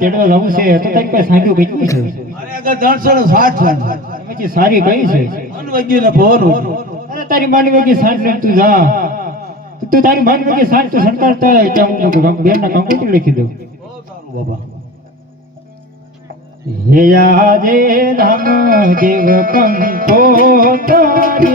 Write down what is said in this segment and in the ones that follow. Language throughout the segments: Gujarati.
તેડવા જવું છે તો તારી પાસે સાંભળ્યું કેટલું છે. મારે આગળ ત્રણસો ને સાઠ છે. સારી કઈ છે. અનવગ્ય ને ભવરું અરે તારી માની વગી સાંજ ને તું જા. તું તારી માની વગી સાંજ તો હોય ત્યાં હું બેન ના કંકોત્રી લખી દઉં. બહુ સારું બાબા. હે યાદે ધામ દેવ કંકોતરે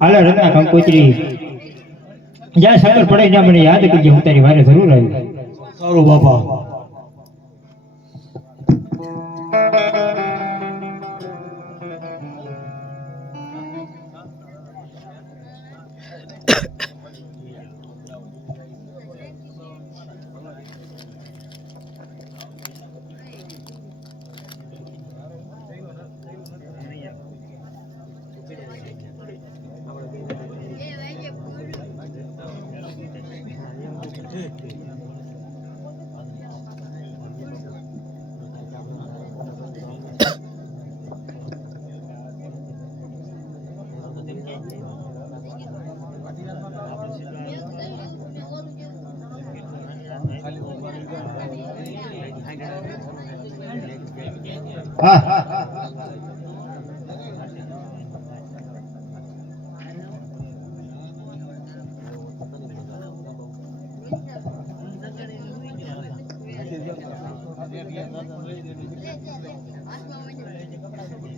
હાલો રમા કંકોત્રી જ્યાં સફર પડે ત્યાં મને યાદ કરજે, હું તારી વારે જરૂર આવી. સારું બાબા હા હલ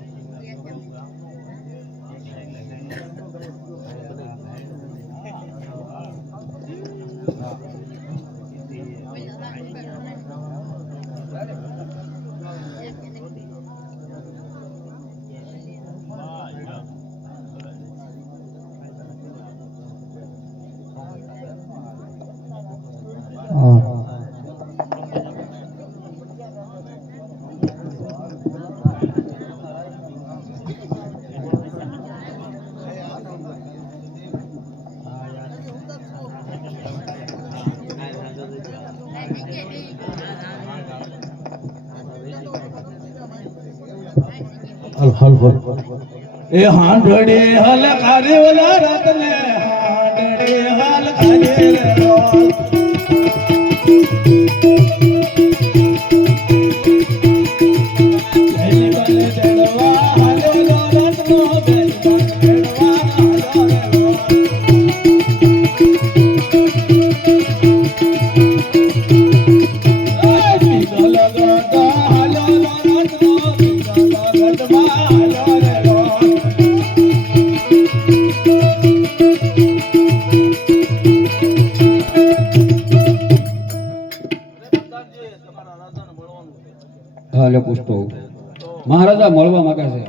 હલ હલ એ હાંડડે હલ કારે વલા રતને હાંડડે હલ કારે હા લે પૂછતો. મહારાજા મળવા માંગે છે.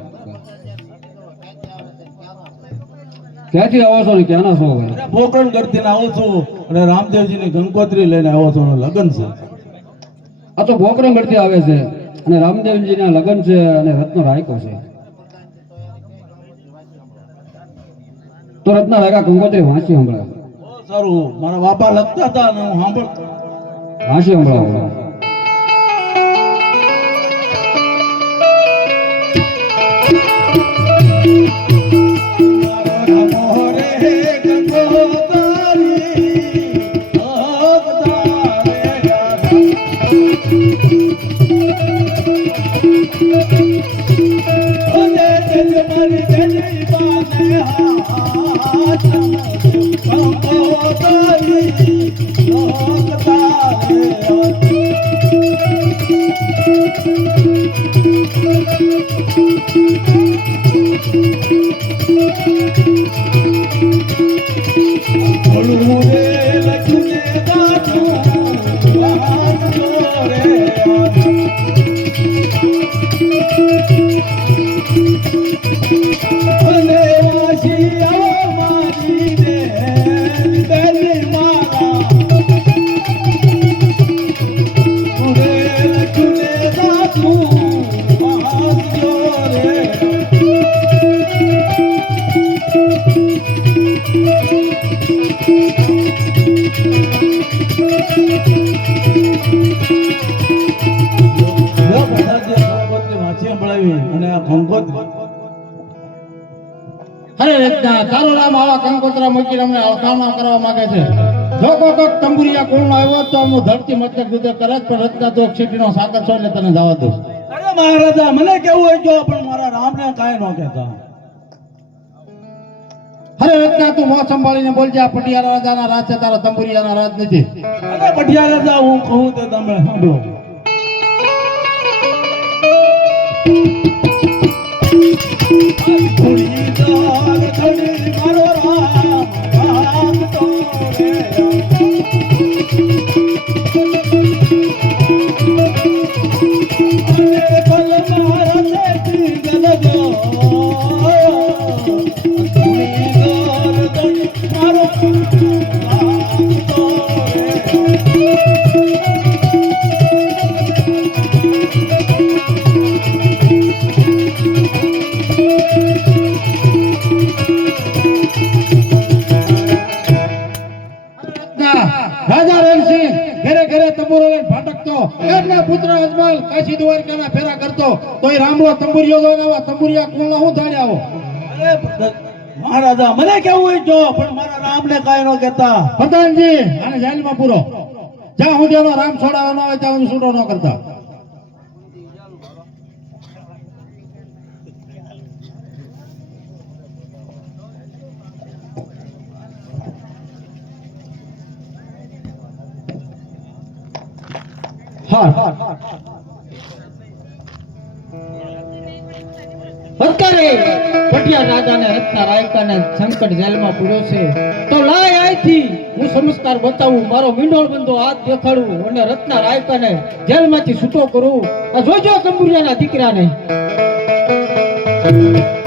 ક્યાંથી આવો છો ને ક્યાંના છો પોકરણ ગઢથી આવો છો અને રામદેવજીની ગંગોત્રી લઈને આવો છો લગ્ન છે. આ તો બોકરંગઢથી આવે છે અને રામદેવજીના લગ્ન છે અને રત્ન રાયકો છે. તો રત્ન રાયકા ગંગોત્રી વાંચી હમણાં. સારું. મારા બાપા લખતા હતા અને હું સાંભળ વાંચી હમણાં. વાંચી અને આ અરે રત્ના તારો રામ આવા કંકોત્રા મૂકીને અમને અવકામા કરવા માંગે છે. જો કોઈ તંબુરિયા કોણ આવ્યો તો હું ધરતી મતલબ દૂધે કરે પણ રત્ના તો ક્ષેત્રીનો સાકર છો એટલે તને જવા દઉં. અરે મહારાજા મને કેવું હોય જો પણ મારા રામને કાંઈ ન કહેતા. અરે રત્ના તું મોં સંભાળીને બોલજે આ પટિયાર રાજાના રાજ છે તારા તંબુરિયાના રાજ નથી. અરે પટિયા રાજા હું કહું તે તમે સાંભળો. પુત્ર કાશી દ્વારકાના ફેરા કરતો તો એ રામલો તંબુરિયો દોડાવા તંબુરિયા કોણલા હું ધાડ્યા આવો અરે મહારાજા મને કેવું હોય જો પણ મારા રામને કાંઈ ન કહેતા. પ્રધાનજી આને જેલમાં પૂરો. જ્યાં હું જેનો રામ છોડાવવાનો હોય ત્યાં હું છૂટો ન કરતા. હા. અત્યારે પટિયા રાજાને રત્ના રાયકાને સંકટ જેલમાં પૂર્યો છે. તો લાય આયથી. હું સંસ્કાર બતાવું, મારો મીંડોળ બંધો હાથ દેખાડું અને રત્ના રાયકાને જેલમાંથી છૂટો કરું. આ જોજો કંબુરિયાના દીકરાને. અધરતનો